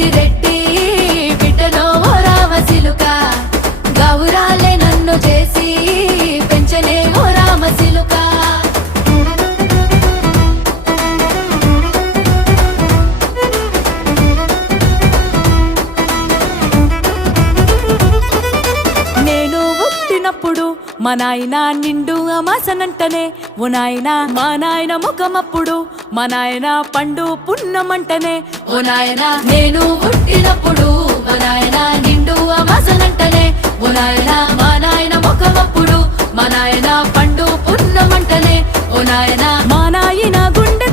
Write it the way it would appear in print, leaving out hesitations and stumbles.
పెద్దిరెడ్డి బిడ్డలో ఓ రామసిలుక గౌరాలే నన్ను చేసి పెంచనే ఓ రామసిలుక నేను పుట్టినప్పుడు మా నాయన నిండు అమాసనంటనే ఓ నాయన మా నాయన ముఖమప్పుడు మా నాయన పండు పున్నమంటనే ఓ నాయన నేను పుట్టినప్పుడు మా నాయన నిండు అమాసనంటనే ఓ నాయన మా నాయన ముఖమప్పుడు మా నాయన పండు పున్నమంటనే ఓ నాయన మా నాయన గుండె